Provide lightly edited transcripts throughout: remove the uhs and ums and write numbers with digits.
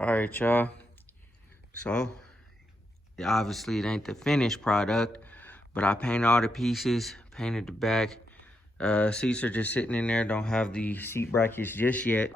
All right, y'all. So, obviously it ain't the finished product, but I painted all the pieces, painted the back. Seats are just sitting in there, don't have the seat brackets just yet.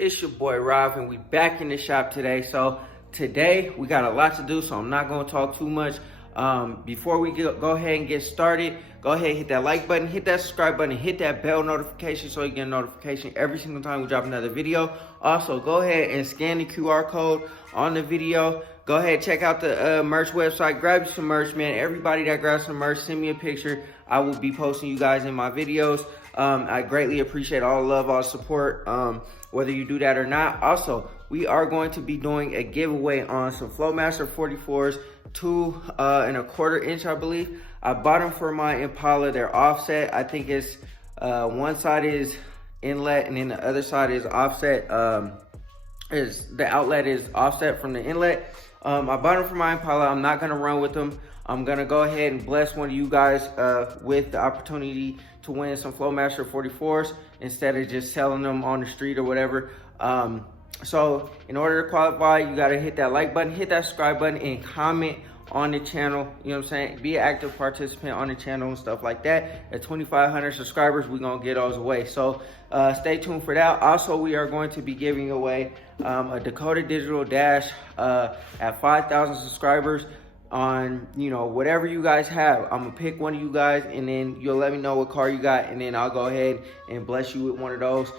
It's your boy Rob, and we back in the shop today. So today we got a lot to do, so I'm not going to talk too much. Before we go ahead and get started, go ahead and hit that like button, hit that subscribe button, hit that bell notification so you get a notification every single time we drop another video. Also, go ahead and scan the QR code on the video. Go ahead, check out the merch website, grab you some merch, man. Everybody that grabs some merch, send me a picture. I will be posting you guys in my videos. I greatly appreciate all the love, all the support, whether you do that or not. Also, we are going to be doing a giveaway on some Flowmaster 44s, 2 1/4 inch, I believe. I bought them for my Impala. They're offset. I think it's one side is inlet and then the other side is offset. The outlet is offset from the inlet. I bought them for my Impala. I'm not gonna run with them. I'm gonna go ahead and bless one of you guys with the opportunity to win some Flowmaster 44s instead of just selling them on the street or whatever. So in order to qualify, you gotta hit that like button, hit that subscribe button, and comment on the channel. You know what I'm saying? Be an active participant on the channel and stuff like that. At 2,500 subscribers, we're gonna get those away. So stay tuned for that. Also, we are going to be giving away a Dakota Digital Dash at 5,000 subscribers on, you know, whatever you guys have. I'm gonna pick one of you guys and then you'll let me know what car you got, and then I'll go ahead and bless you with one of those.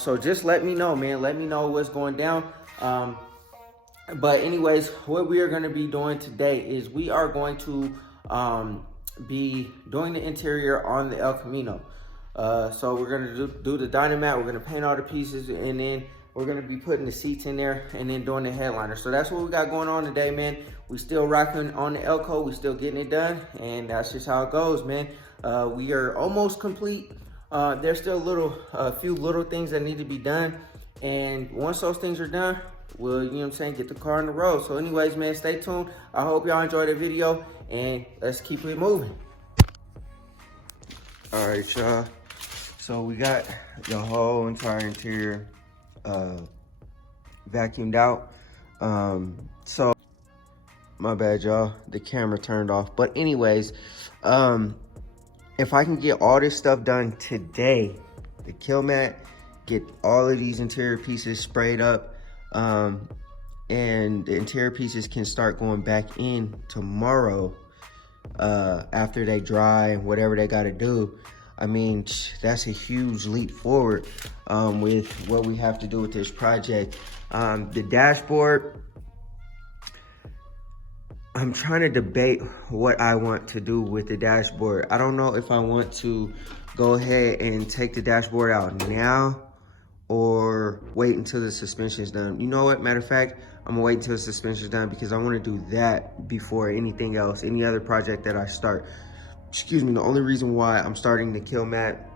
So just let me know, man. Let me know what's going down. But anyways, what we are going to be doing today is we are going to be doing the interior on the El Camino. So we're going to do the dynamat. We're going to paint all the pieces, and then we're going to be putting the seats in there and then doing the headliner. So that's what we got going on today, man. We still rocking on the Elco. We still getting it done, and that's just how it goes, man. We are almost complete. There's still a few little things that need to be done, and once those things are done, we'll, you know what I'm saying, get the car on the road. So anyways, man, stay tuned. I hope y'all enjoyed the video, and let's keep it moving. All right, y'all. So we got the whole entire interior vacuumed out. So my bad, y'all. The camera turned off. But anyways, if I can get all this stuff done today, the kill mat, get all of these interior pieces sprayed up, and the interior pieces can start going back in tomorrow after they dry and whatever they got to do. I mean, that's a huge leap forward with what we have to do with this project. The dashboard, I'm trying to debate what I want to do with the dashboard. I don't know if I want to go ahead and take the dashboard out now or wait until the suspension's done. You know what, matter of fact, I'm gonna wait until the suspension's done because I wanna do that before anything else, any other project that I start. Excuse me, the only reason why I'm starting the kill mat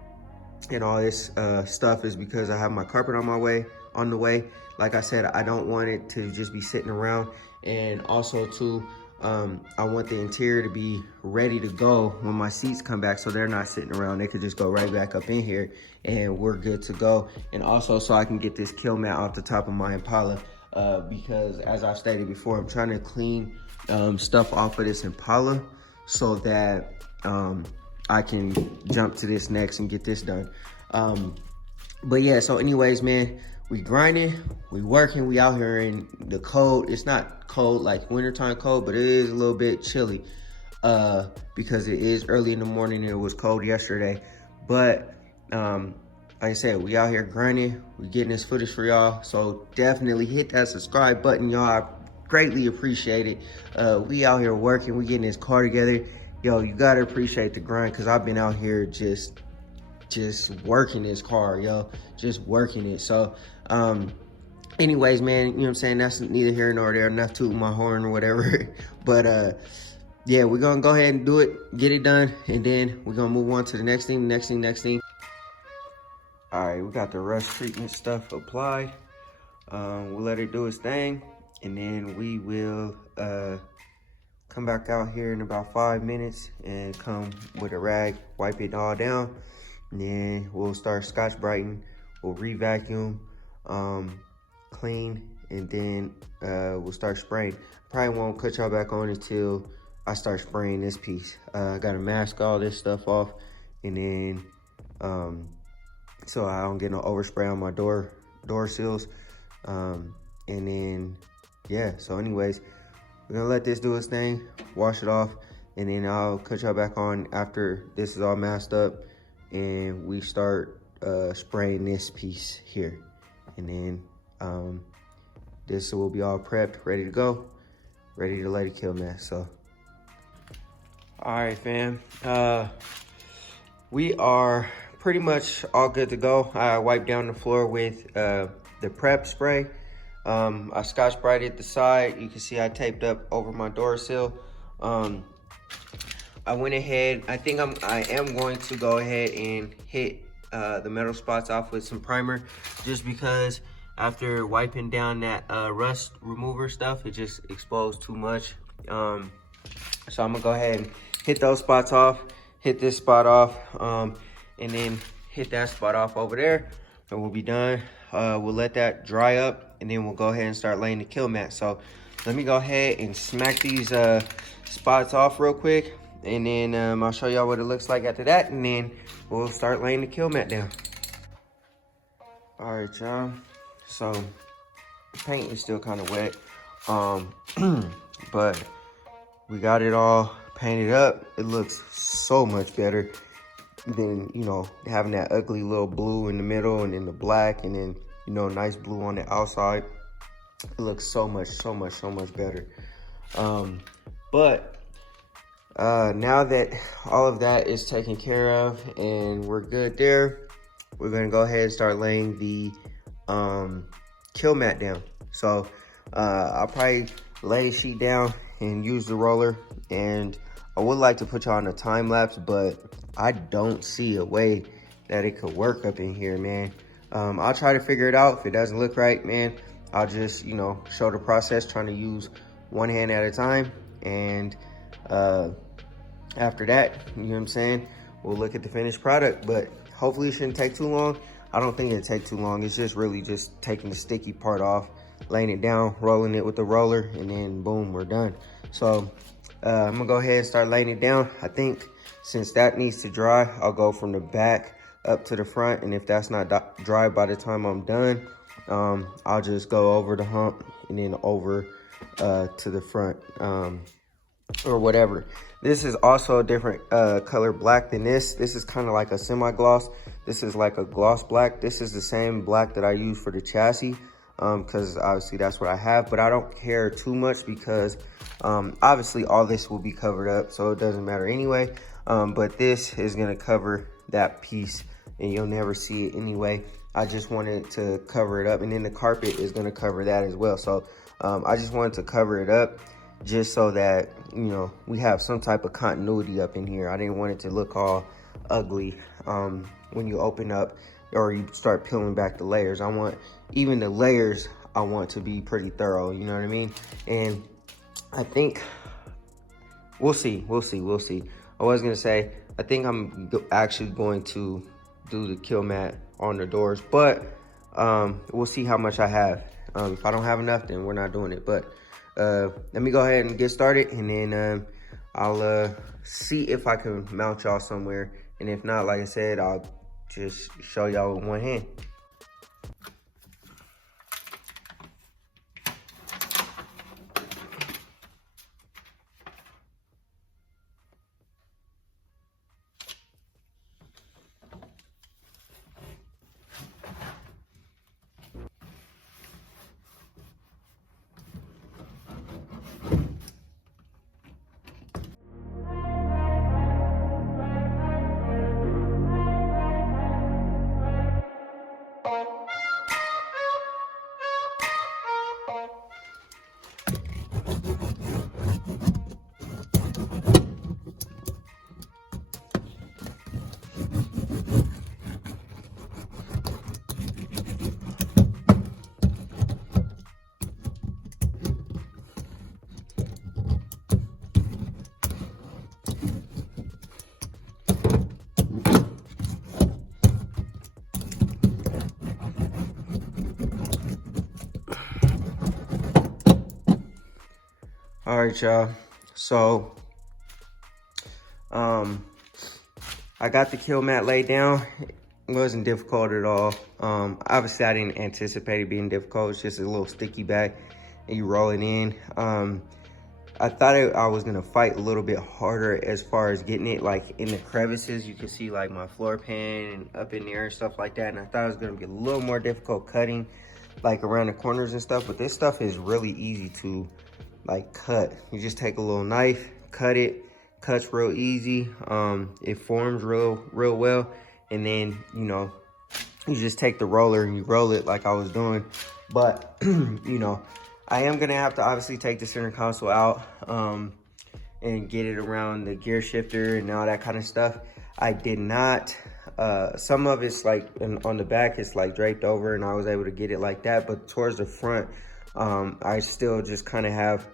and all this stuff is because I have my carpet on the way. Like I said, I don't want it to just be sitting around, and also too, I want the interior to be ready to go when my seats come back, so they're not sitting around. They could just go right back up in here and we're good to go. And also so I can get this kill mat off the top of my Impala, because as I've stated before, I'm trying to clean stuff off of this Impala so that I can jump to this next and get this done. But yeah, so anyways, man, we grinding, we working, we out here in the cold. It's not cold like wintertime cold, but it is a little bit chilly because it is early in the morning and it was cold yesterday. But like I said, we out here grinding, we getting this footage for y'all. So definitely hit that subscribe button, y'all. I greatly appreciate it. We out here working, we getting this car together. Yo, you gotta appreciate the grind, because I've been out here just just working this car, yo, just working it. So anyways, man, you know what I'm saying, that's neither here nor there, enough tooting my horn or whatever. But yeah, we're gonna go ahead and do it, get it done, and then we're gonna move on to the next thing. All right, we got the rust treatment stuff applied. We'll let it do its thing, and then we will come back out here in about 5 minutes and come with a rag, wipe it all down, and then we'll start scotch brighten. We'll re-vacuum, clean, and then we'll start spraying. Probably won't cut y'all back on until I start spraying this piece. I gotta mask all this stuff off, and then so I don't get no overspray on my door seals. And then yeah, so anyways, we're gonna let this do its thing, wash it off, and then I'll cut y'all back on after this is all masked up and we start spraying this piece here. And then this will be all prepped, ready to go, ready to let it kill mat. So all right, fam, we are pretty much all good to go. I wiped down the floor with the prep spray. I scotch brighted the side. You can see I taped up over my door sill. I went ahead, I am going to go ahead and hit the metal spots off with some primer, just because after wiping down that rust remover stuff, it just exposed too much. So I'm gonna go ahead and hit those spots off, hit this spot off, and then hit that spot off over there, and we'll be done. We'll let that dry up, and then we'll go ahead and start laying the kill mat. So let me go ahead and smack these spots off real quick, and then I'll show y'all what it looks like after that, and then we'll start laying the kill mat down. All right, y'all. So the paint is still kind of wet, but we got it all painted up. It looks so much better than, you know, having that ugly little blue in the middle and then the black, and then, you know, nice blue on the outside. It looks so much better. But now that all of that is taken care of and we're good there, we're gonna go ahead and start laying the kill mat down. So I'll probably lay the sheet down and use the roller, and I would like to put y'all on a time lapse, but I don't see a way that it could work up in here, man. I'll try to figure it out. If it doesn't look right, man, I'll just, you know, show the process, trying to use one hand at a time. And after that, you know what I'm saying, we'll look at the finished product. But hopefully it shouldn't take too long. I don't think it'll take too long. It's just really just taking the sticky part off, laying it down, rolling it with the roller, and then boom, we're done. So I'm gonna go ahead and start laying it down. I think since that needs to dry, I'll go from the back up to the front, and if that's not dry by the time I'm done, I'll just go over the hump and then over to the front, or whatever. This is also a different color black than this. This is kind of like a semi-gloss. This is like a gloss black. This is the same black that I use for the chassis, because obviously that's what I have, but I don't care too much because obviously all this will be covered up, so it doesn't matter anyway. But this is gonna cover that piece and you'll never see it anyway. I just wanted to cover it up, and then the carpet is gonna cover that as well. So I just wanted to cover it up just so that, you know, we have some type of continuity up in here. I didn't want it to look all ugly when you open up or you start peeling back the layers. I want even the layers, I want to be pretty thorough, you know what I mean? And I think we'll see. I was gonna say, I think I'm actually going to do the kill mat on the doors, but we'll see how much I have. If I don't have enough, then we're not doing it. But let me go ahead and get started, and then I'll see if I can mount y'all somewhere. And if not, like I said, I'll just show y'all with one hand. All right, y'all. So, I got the kill mat laid down. It wasn't difficult at all. Obviously, I didn't anticipate it being difficult. It's just a little sticky back, and you roll it in. I thought I was gonna fight a little bit harder as far as getting it like in the crevices. You can see like my floor pan and up in there and stuff like that. And I thought it was gonna be a little more difficult cutting like around the corners and stuff. But this stuff is really easy to like cut. You just take a little knife, cut it, cuts real easy. It forms real well. And then, you know, you just take the roller and you roll it like I was doing. But, you know, I am gonna have to obviously take the center console out and get it around the gear shifter and all that kind of stuff. I did not, some of it's like on the back, it's like draped over and I was able to get it like that. But towards the front, I still just kind of have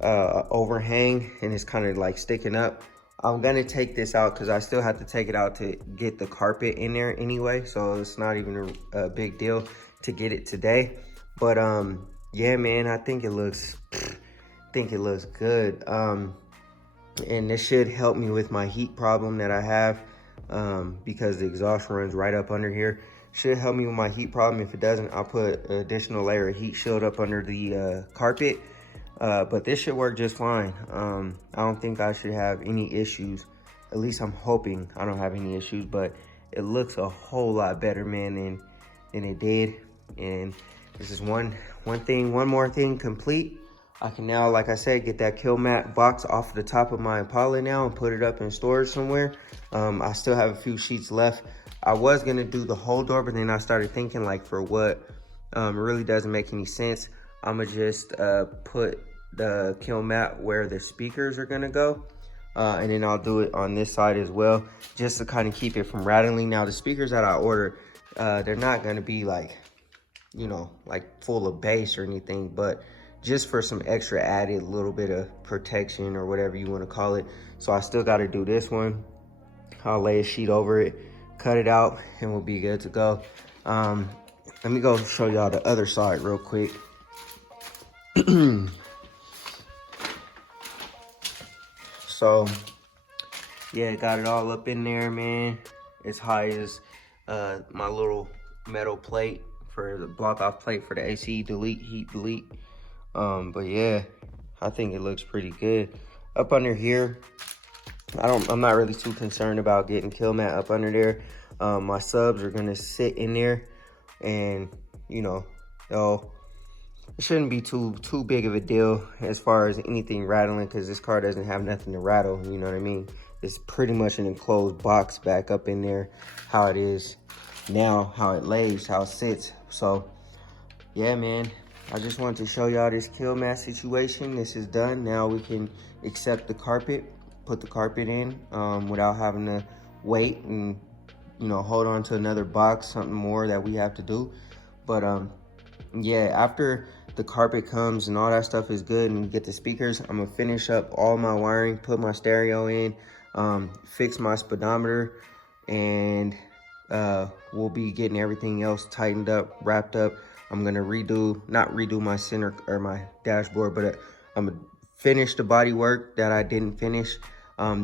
overhang and it's kind of like sticking up. I'm gonna take this out because I still have to take it out to get the carpet in there anyway. So it's not even a big deal to get it today. But yeah, man, I think it looks good. And this should help me with my heat problem that I have because the exhaust runs right up under here. Should help me with my heat problem. If it doesn't, I'll put an additional layer of heat shield up under the carpet. But this should work just fine. I don't think I should have any issues. At least I'm hoping I don't have any issues, but it looks a whole lot better, man, than it did. And this is one more thing complete. I can now, like I said, get that kill mat box off the top of my Impala now and put it up in storage somewhere. I still have a few sheets left. I was gonna do the whole door, but then I started thinking like for what really doesn't make any sense. I'ma just put the kill mat where the speakers are gonna go. And then I'll do it on this side as well, just to kind of keep it from rattling. Now the speakers that I ordered, they're not gonna be like, you know, like full of bass or anything, but just for some extra added little bit of protection or whatever you want to call it. So I still got to do this one. I'll lay a sheet over it, cut it out, and we'll be good to go. Let me go show y'all the other side real quick. So yeah, got it all up in there, man, as high as my little metal plate for the block off plate for the AC delete, heat delete. But yeah, I think it looks pretty good. Up under here, I'm not really too concerned about getting kill mat up under there. My subs are gonna sit in there, and you know, it shouldn't be too big of a deal as far as anything rattling, because this car doesn't have nothing to rattle, you know what I mean? It's pretty much an enclosed box back up in there, how it is now, how it lays, how it sits. So yeah, man, I just wanted to show y'all this kill mat situation. This is done. Now we can accept the carpet, put the carpet in without having to wait and, you know, hold on to another box, something more that we have to do. But yeah, after the carpet comes and all that stuff is good and get the speakers, I'm gonna finish up all my wiring, put my stereo in, fix my speedometer, and we'll be getting everything else tightened up, wrapped up. I'm gonna not redo my center or my dashboard, but I'm gonna finish the body work that I didn't finish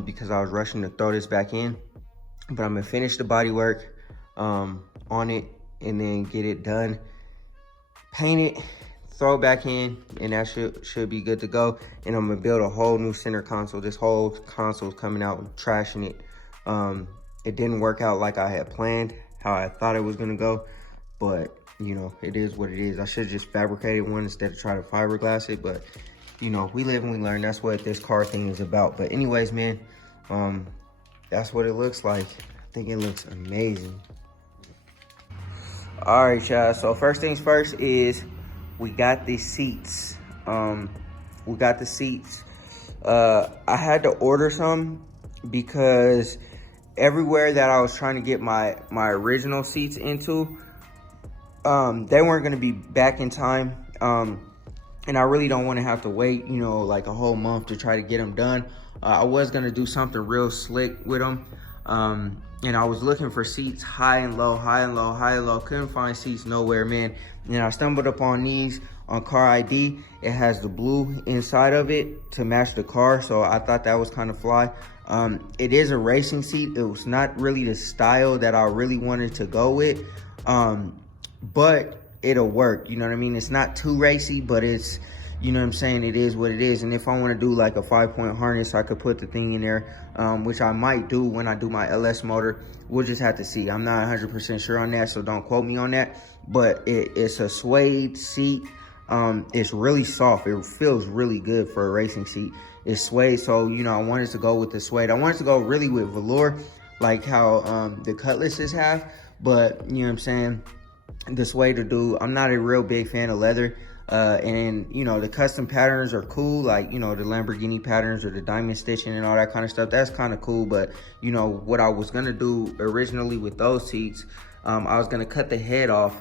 because I was rushing to throw this back in. But I'm gonna finish the body work on it and then get it done, paint it, throw it back in, and that should be good to go. And I'm gonna build a whole new center console. This whole console is coming out and trashing it. It didn't work out like I had planned, how I thought it was gonna go, but you know, it is what it is. I should have just fabricated one instead of try to fiberglass it, but you know, we live and we learn. That's what this car thing is about. But anyways, man, that's what it looks like. I think it looks amazing. All right, y'all, so first things first is we got these seats. we got the seats. I had to order some because everywhere that I was trying to get my original seats into, they weren't going to be back in time. And I really don't want to have to wait, you know, like a whole month to try to get them done. I was going to do something real slick with them. And I was looking for seats high and low, high and low, high and low. Couldn't find seats nowhere, man. And I stumbled upon these on Car ID. It has the blue inside of it to match the car. So I thought that was kind of fly. It is a racing seat. It was not really the style that I really wanted to go with. But it'll work, you know what I mean? It's not too racy, but it's, you know what I'm saying, it is what it is. And if I want to do like a 5-point harness, I could put the thing in there, which I might do when I do my LS motor. We'll just have to see. I'm not 100% sure on that, so don't quote me on that. But it's a suede seat. It's really soft. It feels really good for a racing seat. It's suede, so, you know, I wanted to go with the suede. I wanted to go really with velour, like how the Cutlasses have, but, you know what I'm saying, the suede to do. I'm not a real big fan of leather. And you know, the custom patterns are cool, like, you know, the Lamborghini patterns or the diamond stitching and all that kind of stuff. That's kind of cool. But you know what I was gonna do originally with those seats, I was gonna cut the head off,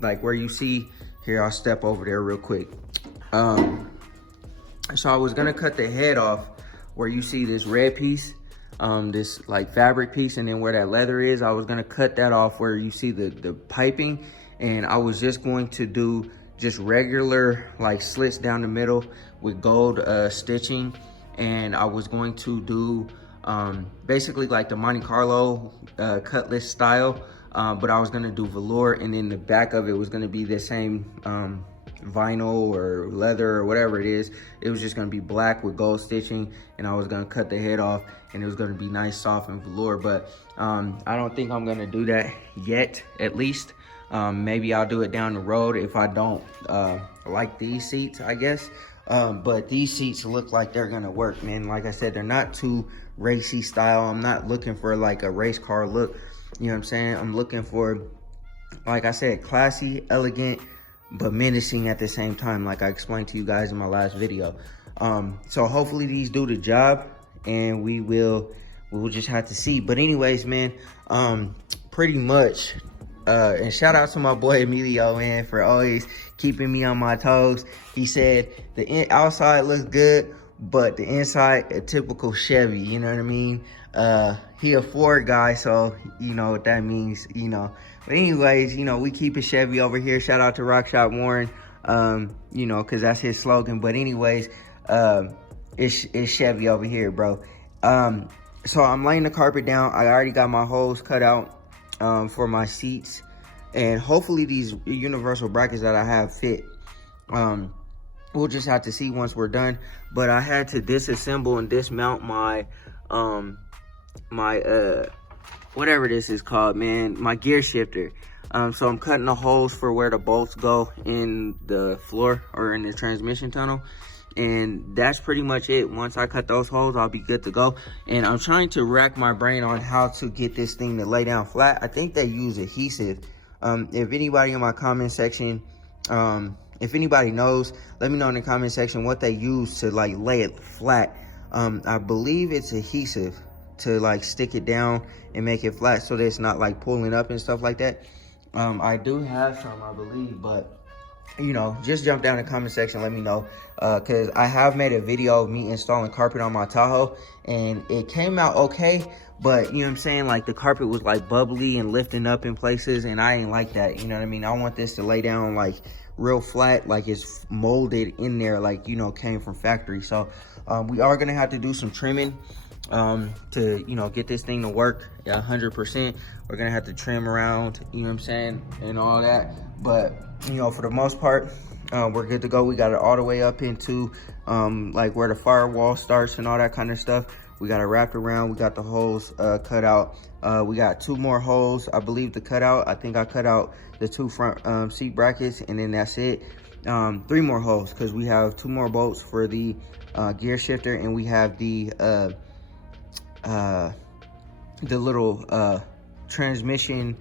like where you see here. I'll step over there real quick. So I was gonna cut the head off where you see this red piece, this like fabric piece, and then where that leather is, I was gonna cut that off where you see the piping, and I was just going to do just regular like slits down the middle with gold stitching. And I was going to do basically like the Monte Carlo Cutlass style, but I was gonna do velour, and then the back of it was gonna be the same vinyl or leather or whatever it is. It was just gonna be black with gold stitching, and I was gonna cut the head off, and it was gonna be nice, soft, and velour. But I don't think I'm gonna do that yet, at least. Maybe I'll do it down the road if I don't like these seats, I guess. But these seats look like they're gonna work, man. Like I said, they're not too racy style. I'm not looking for like a race car look, you know what I'm saying? I'm looking for, like I said, classy, elegant, but menacing at the same time, like I explained to you guys in my last video. So hopefully these do the job, and we'll just have to see. But anyways, man, pretty much, and shout out to my boy Emilio, man, for always keeping me on my toes. He said the outside looks good, but the inside a typical Chevy, you know what I mean? He a Ford guy, so you know what that means, you know. But anyways, you know, we keep it Chevy over here. Shout out to Rock Shop Warren, you know, because that's his slogan. But anyways, it's Chevy over here, bro. So I'm laying the carpet down. I already got my holes cut out for my seats, and hopefully these universal brackets that I have fit. We'll just have to see once we're done. But I had to disassemble and dismount my whatever this is called, man, my gear shifter. So I'm cutting the holes for where the bolts go in the floor or in the transmission tunnel, and that's pretty much it. Once I cut those holes, I'll be good to go. And I'm trying to rack my brain on how to get this thing to lay down flat. I think they use adhesive. If anybody in my comment section, if anybody knows, let me know in the comment section what they use to like lay it flat. I believe it's adhesive to like stick it down and make it flat so that it's not like pulling up and stuff like that. I do have some, I believe, but you know, just jump down in the comment section, let me know, because I have made a video of me installing carpet on my Tahoe, and it came out okay, but you know what I'm saying, like the carpet was like bubbly and lifting up in places, and I ain't like that, you know what I mean? I want this to lay down like real flat, like it's molded in there, like, you know, came from factory. So we are gonna have to do some trimming to, you know, get this thing to work 100%. We're gonna have to trim around, you know what I'm saying, and all that. But you know, for the most part, we're good to go. We got it all the way up into like where the firewall starts and all that kind of stuff. We got it wrapped around. We got the holes cut out. We got 2 more holes, I believe, to cut out. I think I cut out the 2 front seat brackets, and then that's it. 3 more holes, because we have 2 more bolts for the gear shifter, and we have the little transmission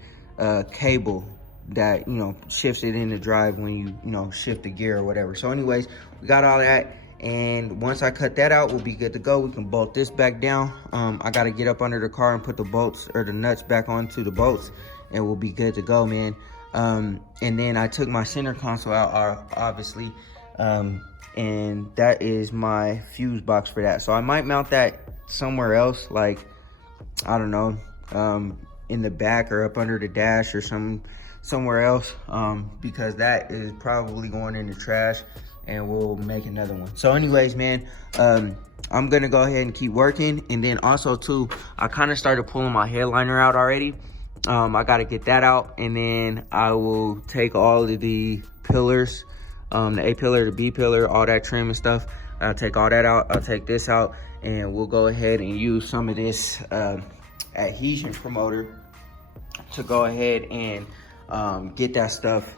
cable that, you know, shifts it in the drive when you know, shift the gear or whatever. So anyways, we got all that. And once I cut that out, we'll be good to go. We can bolt this back down. I got to get up under the car and put the bolts or the nuts back onto the bolts, and we'll be good to go, man. And then I took my center console out, obviously, and that is my fuse box for that. So I might mount that somewhere else, like, I don't know, in the back or up under the dash or somewhere else, because that is probably going in the trash, and we'll make another one. So anyways, man, I'm gonna go ahead and keep working. And then also too, I kind of started pulling my headliner out already. I got to get that out, and then I will take all of the pillars, the A pillar, the B pillar, all that trim and stuff. I'll take all that out. I'll take this out, and we'll go ahead and use some of this adhesion promoter to go ahead and get that stuff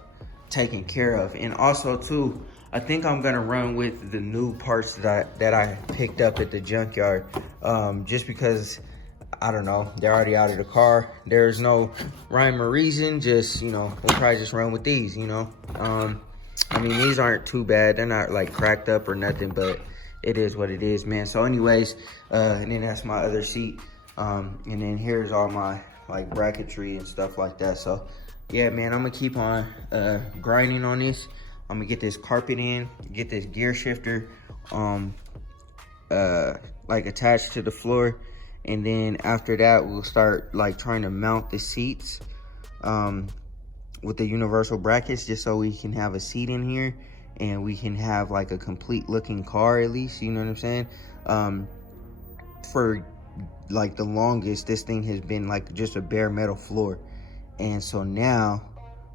taken care of. And also too, I think I'm gonna run with the new parts that I picked up at the junkyard, just because, I don't know, they're already out of the car. There's no rhyme or reason, just, you know, we'll probably just run with these, you know. I mean, these aren't too bad. They're not like cracked up or nothing, but it is what it is, man. So anyways, and then that's my other seat. And then here's all my like bracketry and stuff like that. So yeah, man, I'm gonna keep on grinding on this. I'm gonna get this carpet in, get this gear shifter like attached to the floor, and then after that we'll start like trying to mount the seats with the universal brackets, just so we can have a seat in here and we can have like a complete looking car at least, you know what I'm saying? For like the longest, this thing has been like just a bare metal floor, and so now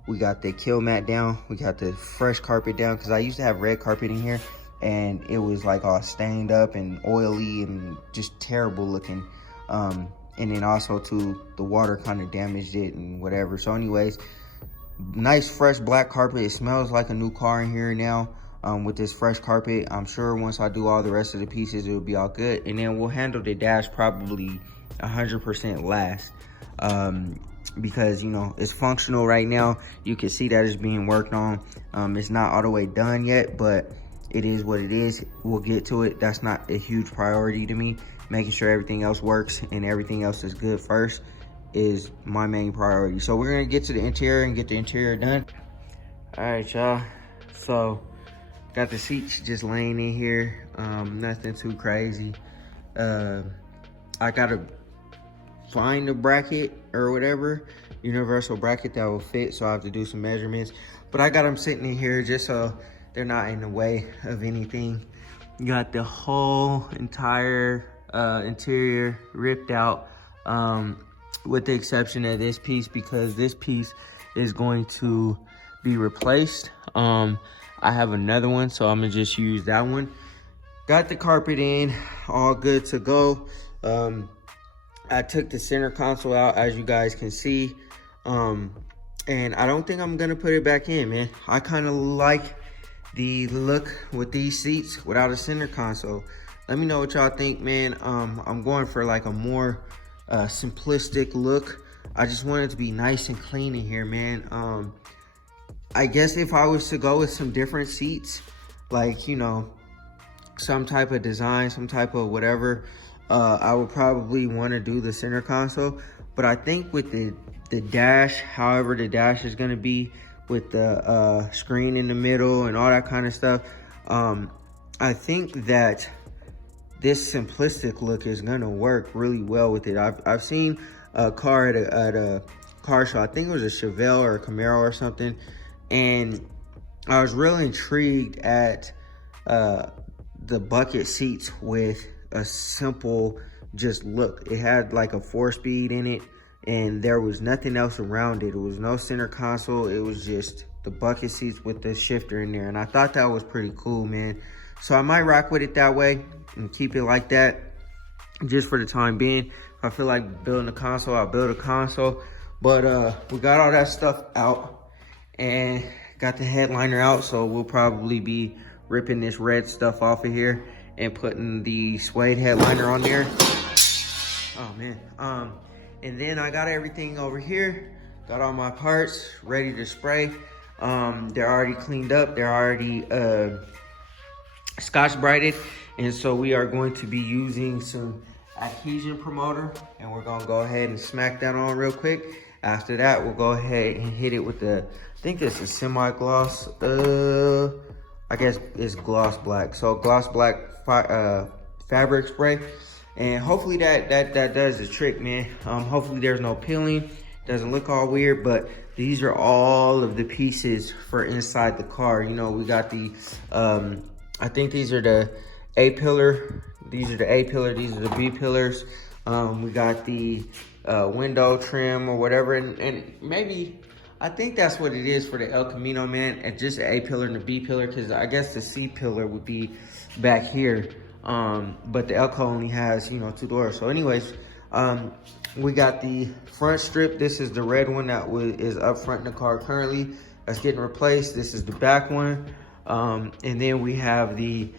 we got the kill mat down, we got the fresh carpet down, because I used to have red carpet in here and it was like all stained up and oily and just terrible looking. And then also too, the water kind of damaged it and whatever. So anyways, nice fresh black carpet. It smells like a new car in here now with this fresh carpet. I'm sure once I do all the rest of the pieces, it'll be all good. And then we'll handle the dash probably 100% last. Because, you know, it's functional right now. You can see that it's being worked on. It's not all the way done yet, but it is what it is. We'll get to it. That's not a huge priority to me. Making sure everything else works and everything else is good first is my main priority. So we're gonna get to the interior and get the interior done. All right, y'all. So got the seats just laying in here. Nothing too crazy. I gotta find a bracket or whatever, universal bracket that will fit, so I have to do some measurements, but I got them sitting in here just so they're not in the way of anything. You got the whole entire interior ripped out, with the exception of this piece, because this piece is going to be replaced. I have another one, so I'm gonna just use that one. Got the carpet in, all good to go. I took the center console out, as you guys can see, and I don't think I'm gonna put it back in, man. I kind of like the look with these seats without a center console. Let me know what y'all think, man. I'm going for like a more simplistic look. I just want it to be nice and clean in here, man. I guess if I was to go with some different seats, like, you know, some type of design, some type of whatever, I would probably want to do the center console. But I think with the dash, however the dash is going to be, with the screen in the middle and all that kind of stuff, I think that this simplistic look is going to work really well with it. I've seen a car at a car show. I think it was a Chevy or a Camino or something, and I was really intrigued at the bucket seats with a simple just look. It had like a 4-speed in it, and there was nothing else around it. It was no center console. It was just the bucket seats with the shifter in there, and I thought that was pretty cool, man. So I might rock with it that way and keep it like that just for the time being. If I feel like building a console, I'll build a console. But we got all that stuff out and got the headliner out, so we'll probably be ripping this red stuff off of here and putting the suede headliner on there. Oh man. And then I got everything over here Got all my parts ready to spray. They're already cleaned up. They're already Scotch brighted. And so we are going to be using some adhesion promoter, and we're gonna go ahead and smack that on real quick. After that, we'll go ahead and hit it with the, I think this is semi-gloss, I guess it's gloss black. So gloss black fabric spray. And hopefully that does the trick, man. Hopefully there's no peeling, doesn't look all weird, but these are all of the pieces for inside the car. You know, we got the, I think these are the A pillar. These are the A pillar, these are the B pillars. We got the window trim or whatever. And maybe, I think that's what it is for the El Camino, man. And just the A pillar and the B pillar, because I guess the C pillar would be back here. But the Elco only has, you know, 2 doors. So anyways, we got the front strip. This is the red one that is up front in the car currently. That's getting replaced. This is the back one. And then we have the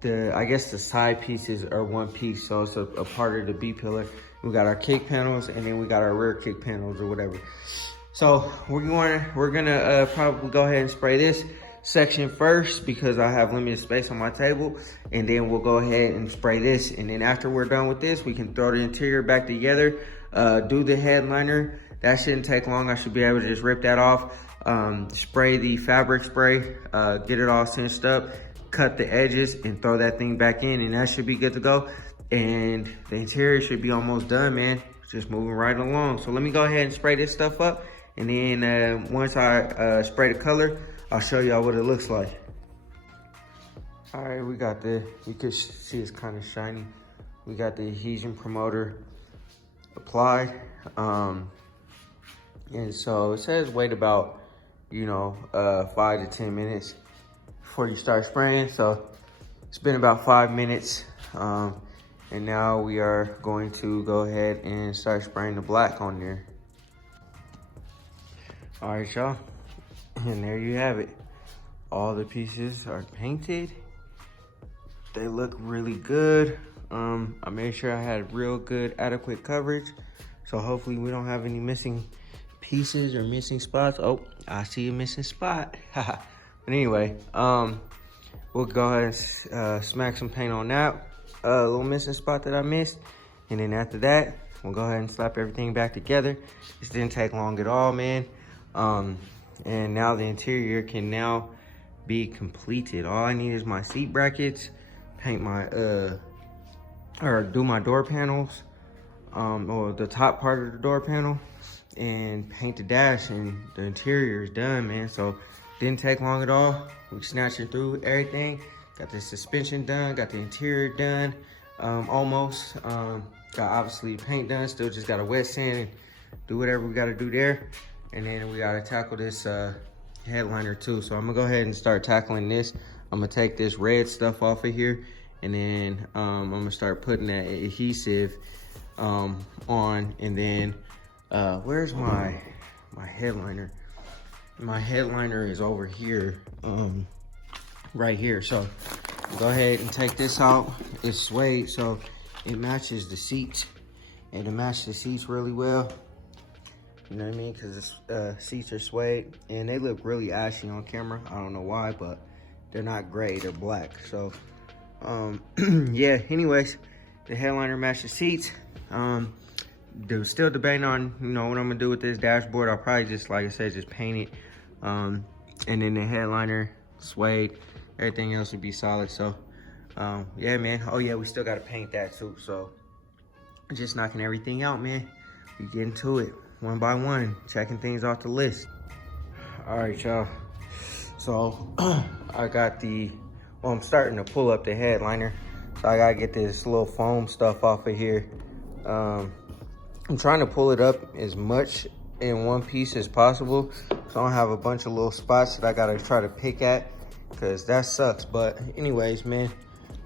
I guess the side pieces are one piece, so it's a part of the B pillar. We got our kick panels, and then we got our rear kick panels or whatever. So we're gonna probably go ahead and spray this section first because I have limited space on my table, and then we'll go ahead and spray this. And then after we're done with this, we can throw the interior back together, do the headliner. That shouldn't take long. I should be able to just rip that off, spray the fabric spray, get it all cinched up, cut the edges, and throw that thing back in, and that should be good to go. And the interior should be almost done, man. Just moving right along. So let me go ahead and spray this stuff up, and then once I spray the color, I'll show y'all what it looks like. All right, we got you can see it's kind of shiny. We got the adhesion promoter applied. And so it says wait about, you know, 5 to 10 minutes before you start spraying. So it's been about 5 minutes. And now we are going to go ahead and start spraying the black on there. All right, y'all. And there you have it. All the pieces are painted. They look really good. I made sure I had real good, adequate coverage. So hopefully we don't have any missing pieces or missing spots. Oh, I see a missing spot. But anyway, we'll go ahead and smack some paint on that little missing spot that I missed. And then after that, we'll go ahead and slap everything back together. This didn't take long at all, man. And now the interior can now be completed. All I need is my seat brackets, paint my, or do my door panels, or the top part of the door panel, and paint the dash, and the interior is done, man. So didn't take long at all. We snatched it through everything. Got the suspension done, got the interior done, almost. Got obviously paint done, still just got a wet sand and do whatever we gotta do there. And then we gotta tackle this headliner too. So I'm gonna go ahead and start tackling this. I'm gonna take this red stuff off of here, and then I'm gonna start putting that adhesive on. And then where's my headliner? My headliner is over here, right here. So go ahead and take this out. It's suede, so it matches the seats, and it matches the seats really well. You know what I mean? Because the seats are suede, and they look really ashy on camera. I don't know why, but they're not gray, they're black. So yeah, anyways, the headliner matches the seats. They're still debating on, you know, what I'm gonna do with this dashboard. I'll probably just, like I said, just paint it. And then the headliner, suede, everything else would be solid. So yeah, man. Oh yeah, we still gotta paint that too. So just knocking everything out, man. We getting to it one by one, checking things off the list. All right, y'all. So I got well, I'm starting to pull up the headliner. So I gotta get this little foam stuff off of here. I'm trying to pull it up as much in one piece as possible, so I don't have a bunch of little spots that I gotta try to pick at, because that sucks. But anyways, man,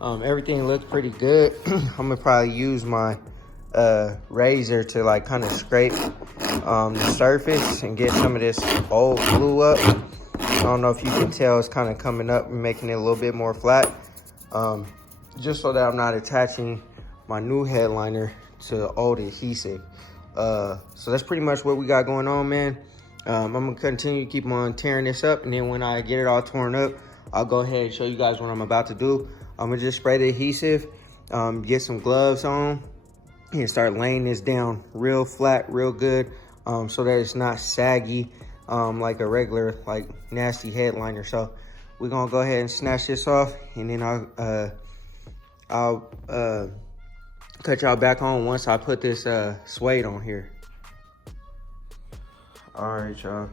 everything looks pretty good. I'm gonna probably use my razor to like kind of scrape the surface and get some of this old glue up. I don't know if you can tell, it's kind of coming up and making it a little bit more flat, just so that I'm not attaching my new headliner to old adhesive. So that's pretty much what we got going on, man. I'm gonna continue to keep on tearing this up, and then when I get it all torn up, I'll go ahead and show you guys what I'm about to do. I'm gonna just spray the adhesive, get some gloves on, and start laying this down real flat, real good, so that it's not saggy like a regular, like, nasty headliner. So we're gonna go ahead and snatch this off, and then I'll cut y'all back on once I put this suede on here. All right, y'all.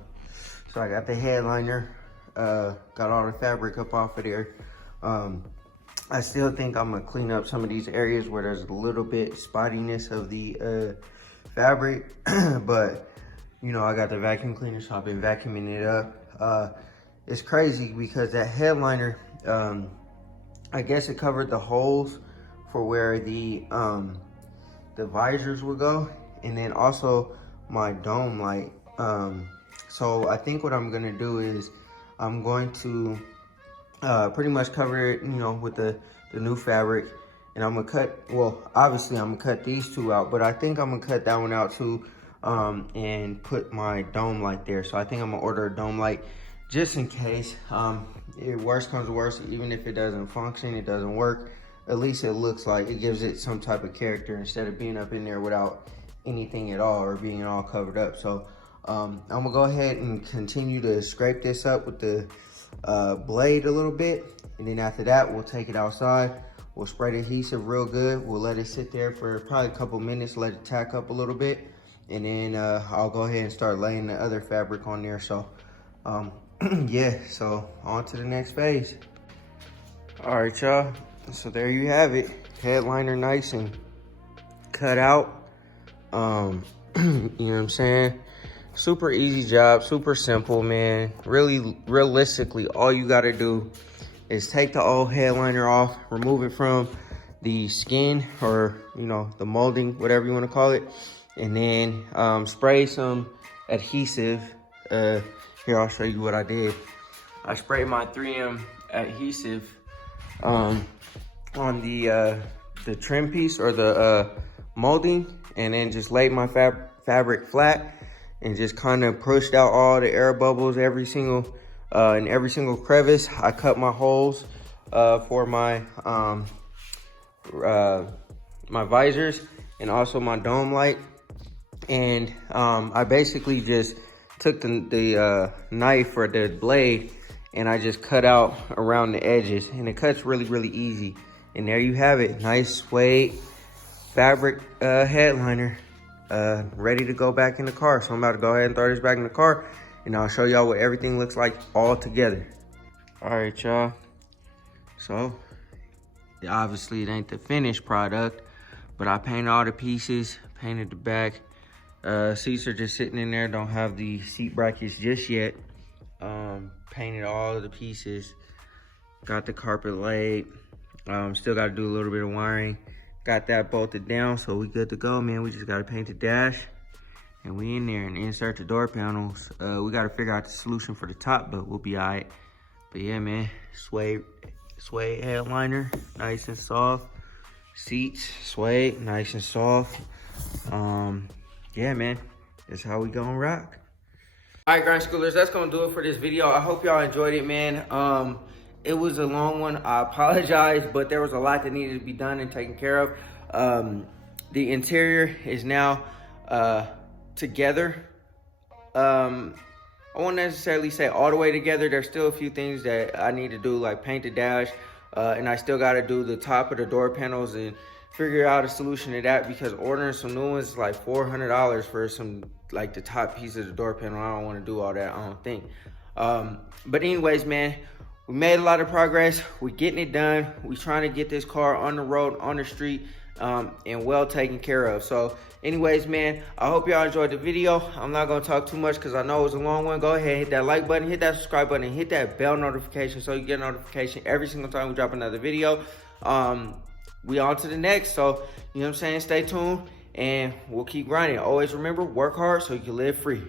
So I got the headliner, got all the fabric up off of there. I still think I'm gonna clean up some of these areas where there's a little bit spottiness of the fabric, but you know, I got the vacuum cleaner, so I've been vacuuming it up. It's crazy because that headliner, I guess it covered the holes for where the visors would go, and then also my dome light. So I think what I'm gonna do is I'm going to pretty much cover it, you know, with the new fabric, and I'm gonna cut, well, obviously I'm gonna cut these two out, but I think I'm gonna cut that one out too, and put my dome light there. So I think I'm gonna order a dome light just in case. If worst comes to worst, even if it doesn't function, it doesn't work, at least it looks like it gives it some type of character instead of being up in there without anything at all or being all covered up. So I'm gonna go ahead and continue to scrape this up with the blade a little bit, and then after that we'll take it outside, we'll spray the adhesive real good, we'll let it sit there for probably a couple minutes, let it tack up a little bit, and then I'll go ahead and start laying the other fabric on there. So yeah, so on to the next phase. All right, y'all, so there you have it, headliner nice and cut out. You know what I'm saying? Super easy job, super simple, man. Really, realistically, all you gotta do is take the old headliner off, remove it from the skin, or, you know, the molding, whatever you wanna call it, and then spray some adhesive. Here, I'll show you what I did. I sprayed my 3M adhesive on the trim piece, or the molding, and then just laid my fabric flat and just kind of pushed out all the air bubbles, in every single crevice. I cut my holes for my my visors and also my dome light, and I basically just took the knife or the blade, and I just cut out around the edges, and it cuts really easy. And there you have it, nice suede fabric headliner, ready to go back in the car. So I'm about to go ahead and throw this back in the car, and I'll show y'all what everything looks like all together. All right, y'all, so obviously it ain't the finished product, but I painted all the pieces, painted the back. Seats are just sitting in there, don't have the seat brackets just yet. Painted all of the pieces, got the carpet laid. Still got to do a little bit of wiring. Got that bolted down, so we good to go, man. We just got to paint the dash, and we in there and insert the door panels. We got to figure out the solution for the top, but we'll be all right. But yeah, man, suede headliner, nice and soft. Seats, suede, nice and soft. Yeah, man, that's how we gonna rock. All right, grind schoolers, that's gonna do it for this video. I hope y'all enjoyed it, man. It was a long one. I apologize, but there was a lot that needed to be done and taken care of. The interior is now together. I won't necessarily say all the way together. There's still a few things that I need to do, like paint the dash, and I still got to do the top of the door panels and figure out a solution to that, because ordering some new ones is like $400 for some, like, the top piece of the door panel. I don't want to do all that, I don't think. But anyways, man, we made a lot of progress. We're getting it done. We're trying to get this car on the road, on the street, and well taken care of. So anyways, man, I hope y'all enjoyed the video. I'm not going to talk too much because I know it was a long one. Go ahead, hit that like button, hit that subscribe button, and hit that bell notification so you get a notification every single time we drop another video. We on to the next, so you know what I'm saying, stay tuned and we'll keep grinding. Always remember, work hard so you can live free.